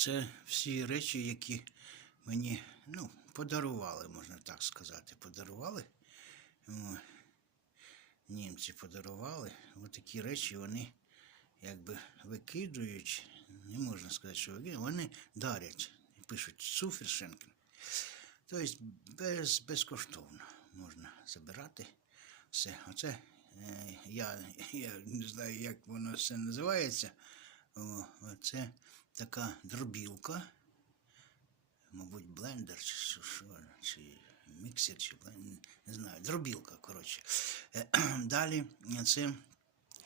Це всі речі, які мені ну, подарували, можна так сказати. Подарували. Німці подарували. Ось такі речі вони якби викидують. Не можна сказати, що викидують, вони дарять. Пишуть Суфершенкен. Тобто без, безкоштовно можна забирати все. Оце е, я, я не знаю, як воно все називається. О, це така дробілка. Мабуть, блендер, чи що, чи міксер, чи блендер, не знаю, дробілка, коротше. Е, Далі це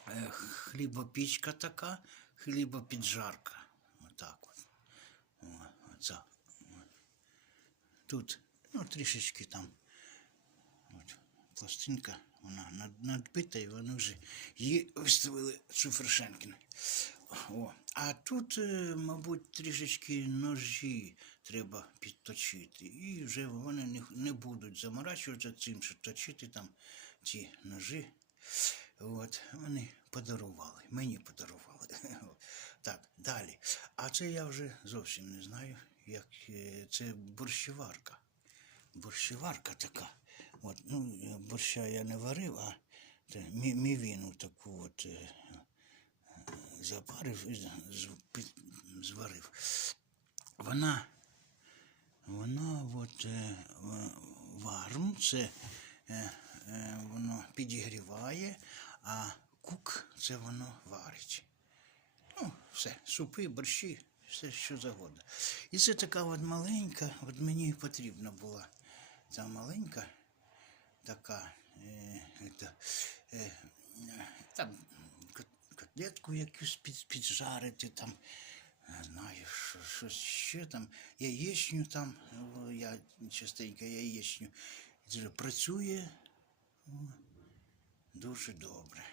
е, хлібопічка така, хлібопіджарка. Отак от. О, оця. Тут, ну, трішечки там. От, пластинка, вона надбита, і вони вже її виставили Цуфершенкін. О, а тут, е, мабуть, трішечки ножі треба підточити. І вже вони не, будуть заморачуватися цим, що точити там ці ножі. От, вони подарували, мені подарували. Так, далі. А це я вже зовсім не знаю, як е, це борщеварка. Борщеварка така. От, ну, е, борща я не варив, а мівіну таку от. Запарив і зварив. Вона, вона от, е, варм, це е, е, воно підігріває, а кук це воно варить. Ну, все, супи, борщі, все що завгодно. І це така от маленька, от мені потрібна була ця маленька така, е, е, е, там кот- якусь під, піджарити, там, не знаю, що, щось ще там, яєчню там, я частенько яєчню. Працює дуже добре.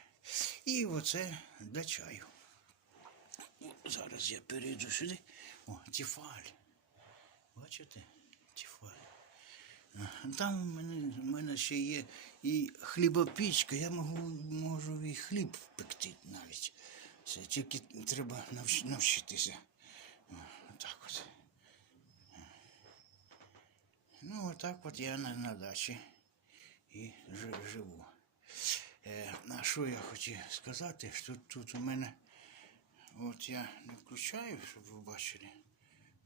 І оце для чаю. Зараз я перейду сюди. О, тіфаль. Бачите? Тіфаль. Там у мене, у мене ще є і хлібопічка, я можу, можу і хліб пекти навіть. Це тільки треба навч, навчитися. Отак от. Ну, отак от я на, на дачі і жи- живу. Е, а що я хотів сказати, що тут у мене, от я не включаю, щоб ви бачили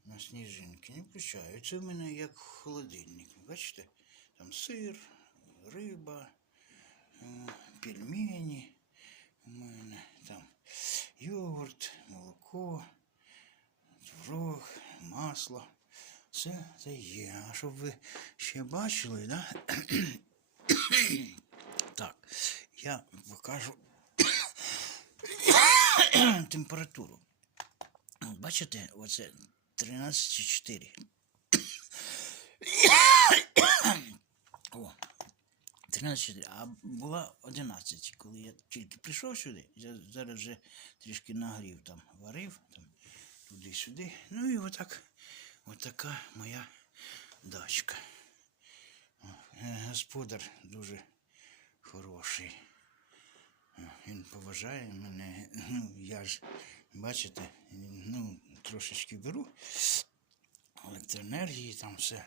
на сніжинки. Не включаю. Це в мене як холодильник. Бачите? Там сир, риба, е, пельмені. У мене там йогурт, молоко, творог, масло. Все це є. А щоб ви ще бачили, да? так, я покажу температуру. Бачите, оце 13,4. О, 13,4. А була 11, коли я тільки прийшов сюди. Я зараз вже трішки нагрів там, варив там туди-сюди. Ну і отак, отака моя дачка. О, е, Господар дуже хороший. Він поважає мене. Ну, я ж, бачите, ну, трошечки беру електроенергії, там все.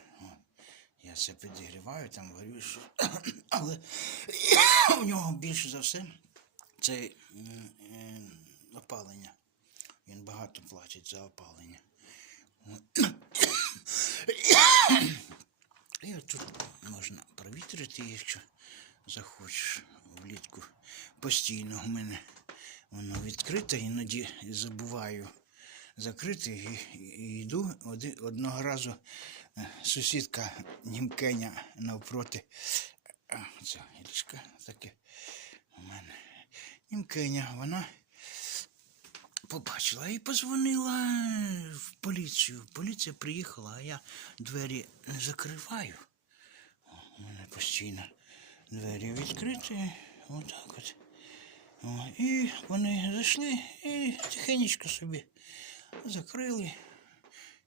Я це підігріваю, там горю, що. Але у нього більше за все це е, опалення. Він багато платить за опалення. І тут можна провітрити, якщо захочеш влітку. Постійно в мене воно відкрите, іноді забуваю закрити і, і йду. Оди- одного разу е, сусідка німкеня навпроти. А, це ліжка таке у мене. Німкеня, вона побачила і позвонила в поліцію. Поліція приїхала, а я двері не закриваю. У мене постійно двері відкриті. Отак от. О, і вони зайшли і тихенечко собі закрили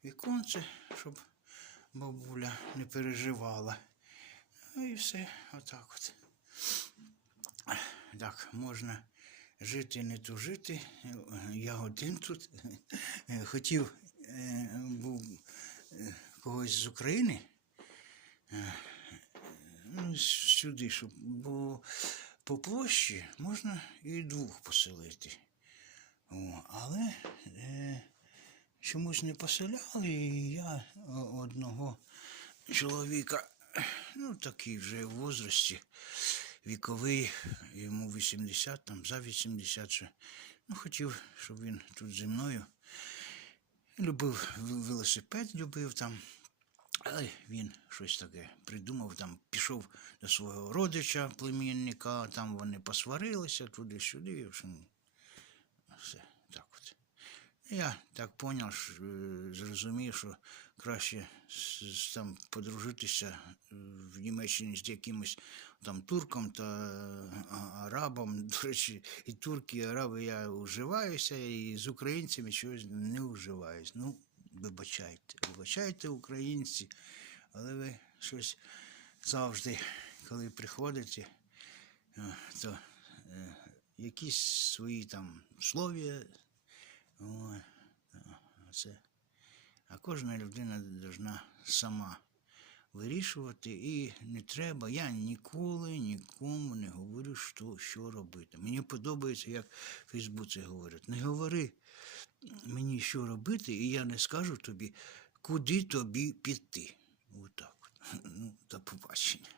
віконце, щоб бабуля не переживала. Ну і все, отак от. Так, можна жити, не тужити. Я один тут. Хотів е, був е, когось з України, е, ну, сюди, щоб, бо по площі можна і двох поселити. О, але е, чомусь не поселяли, і я одного чоловіка, ну такий вже в возрасті, віковий, йому 80, там за 80 ще. Ну, хотів, щоб він тут зі мною. Любив велосипед, любив там. Але він щось таке придумав, там пішов до свого родича, племінника, там вони посварилися туди-сюди. Я так поняв, е, зрозумів, що краще там подружитися е, в Німеччині з якимось там турком та арабом. До речі, і турки, і араби я уживаюся, і з українцями чогось не уживаюсь. Ну, вибачайте, вибачайте, українці, але ви щось завжди, коли приходите, е, то е, якісь свої там слов'я. Це. А кожна людина повинна сама вирішувати і не треба. Я ніколи нікому не говорю, що, що робити. Мені подобається, як в Фейсбуці говорять. Не говори мені, що робити, і я не скажу тобі, куди тобі піти. Отак. от. Ну, до побачення.